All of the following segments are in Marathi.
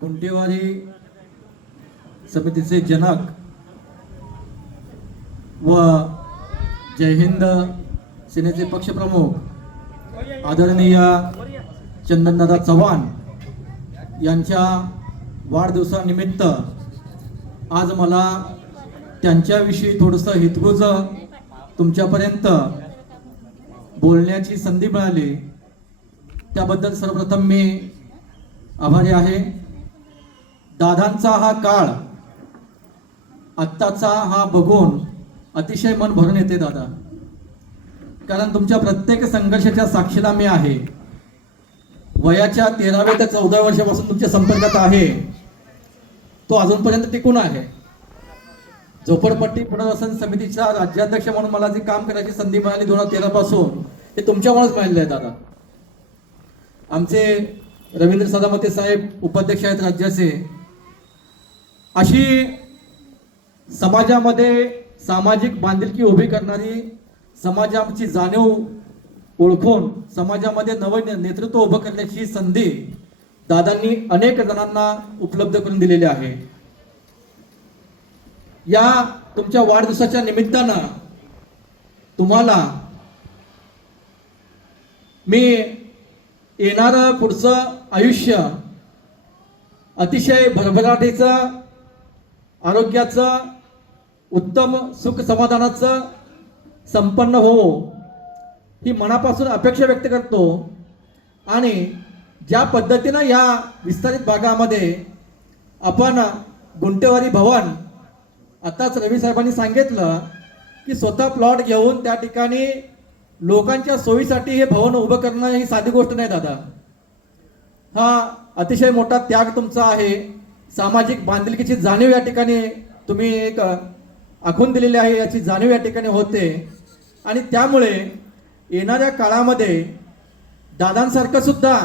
कुंटेवारी समितीचे जनक व जय हिंद सेनेचे पक्षप्रमुख आदरणीय चंदनदादा चव्हाण यांच्या वाढदिवसानिमित्त आज मला त्यांच्याविषयी थोडंसं हितगुज तुमच्यापर्यंत बोलण्याची संधी मिळाली, त्याबद्दल सर्वप्रथम मी आभारी आहे। दादांचा हा काळ आत्ताचा हा बघून अतिशय मन भरून येते दादा, कारण तुमच्या प्रत्येक संघर्षाच्या साक्षीला मी आहे। वयाच्या 13व्या ते 14व्या वर्षापासून तुमच्या संपर्कात आहे, तो अजूनपर्यंत टिकून आहे। झोपडपट्टी पुनर्वसन समितीच्या राज्याध्यक्ष म्हणून मला जी काम करायची संधी मिळाली 2013 पासून, ते तुमच्यामुळेच मिळाले आहे दादा। आमचे रवींद्र सदामते साहेब उपाध्यक्ष आहेत राज्याचे। अशी समाजामध्ये सामाजिक बांधिलकी उभी करणारी, समाजाची जाणीव ओळखून समाजामध्ये नवं नेतृत्व उभं करण्याची संधी दादांनी अनेक जणांना उपलब्ध करून दिलेली आहे। या तुमच्या वाढदिवसाच्या निमित्तानं तुम्हाला मी येणारं पुढचं आयुष्य अतिशय भरभराटीचं, आरोग्याचं, उत्तम सुख समाधानाचं संपन्न हो ही मनापासून अपेक्षा व्यक्त करतो। आणि ज्या पद्धतीनं या विस्तारित भागामध्ये आपण गुंटेवारी भवन, आताच रवी साहेबांनी सांगितलं की स्वतः प्लॉट घेऊन त्या ठिकाणी लोकांच्या सोयीसाठी हे भवन उभं करणं ही साधी गोष्ट नाही दादा। हा अतिशय मोठा त्याग तुमचा आहे। सामाजिक बांधिलकीची जाणीव या ठिकाणी तुम्ही एक आखून दिलेली आहे, याची जाणीव या ठिकाणी होते। आणि त्यामुळे येणाऱ्या काळामध्ये दादांसारखं सुद्धा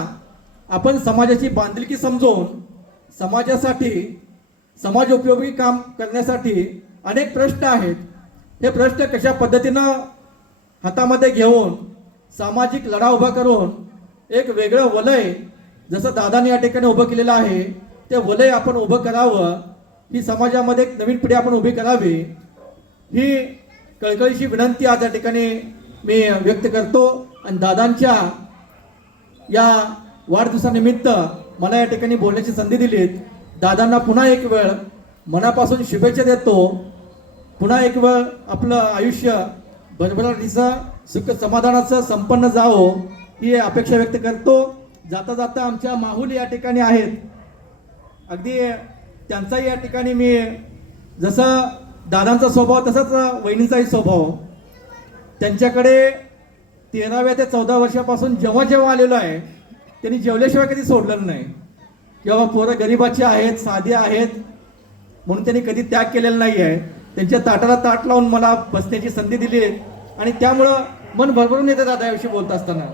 आपण समाजाची बांधिलकी समजून समाजासाठी, समाज उपयोगी काम करण्यासाठी अनेक प्रश्न आहेत। हे प्रश्न कशा पद्धतीनं हातामध्ये घेऊन सामाजिक लढा उभा करून एक वेगळं वलय जसं दादांनी या ठिकाणी उभं केलेलं आहे, ते वलय आपण उभं करावं, ही समाजामध्ये एक नवीन पिढी आपण उभी करावी, ही कळकळीची विनंती आज या ठिकाणी मी व्यक्त करतो। आणि दादांच्या या वाढदिवसानिमित्त मला या ठिकाणी बोलण्याची संधी दिलीत, दादांना पुन्हा एक वेळ मनापासून शुभेच्छा देतो। पुन्हा एक वेळ आपलं आयुष्य भरभराटीचं, सुख समाधानाचं संपन्न जावो ही अपेक्षा व्यक्त करतो। जाता जाता आमच्या माहुली या ठिकाणी आहेत, अगदी त्यांचाही या ठिकाणी मी जसं दादांचा स्वभाव तसाच वहिनींचाही स्वभाव, त्यांच्याकडे 13व्या ते 14 वर्षापासून जेव्हा जेव्हा आलेलो आहे त्यांनी जेवल्याशिवाय कधी सोडलेलं नाही। किंवा पोरं गरिबाचे आहेत, साधे आहेत म्हणून त्यांनी कधी त्याग केलेला नाही आहे। त्यांच्या ताटाला ताट लावून मला बसण्याची संधी दिली आणि त्यामुळं मन भरभरून येतं दादा याविषयी बोलत असताना।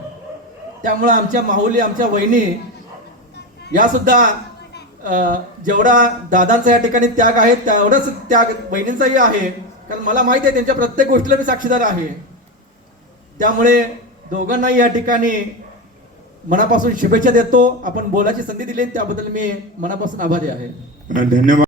त्यामुळं आमच्या माहुली, आमच्या वहिनी या सुद्धा जेवढा दादांचा या ठिकाणी त्याग आहे तेवढाच त्याग बहिणींचाही आहे, कारण मला माहिती आहे त्यांच्या प्रत्येक गोष्टीला मी साक्षीदार आहे। त्यामुळे दोघांनाही या ठिकाणी मनापासून शुभेच्छा देतो। आपण बोलायची संधी दिली त्याबद्दल मी मनापासून आभारी आहे। धन्यवाद।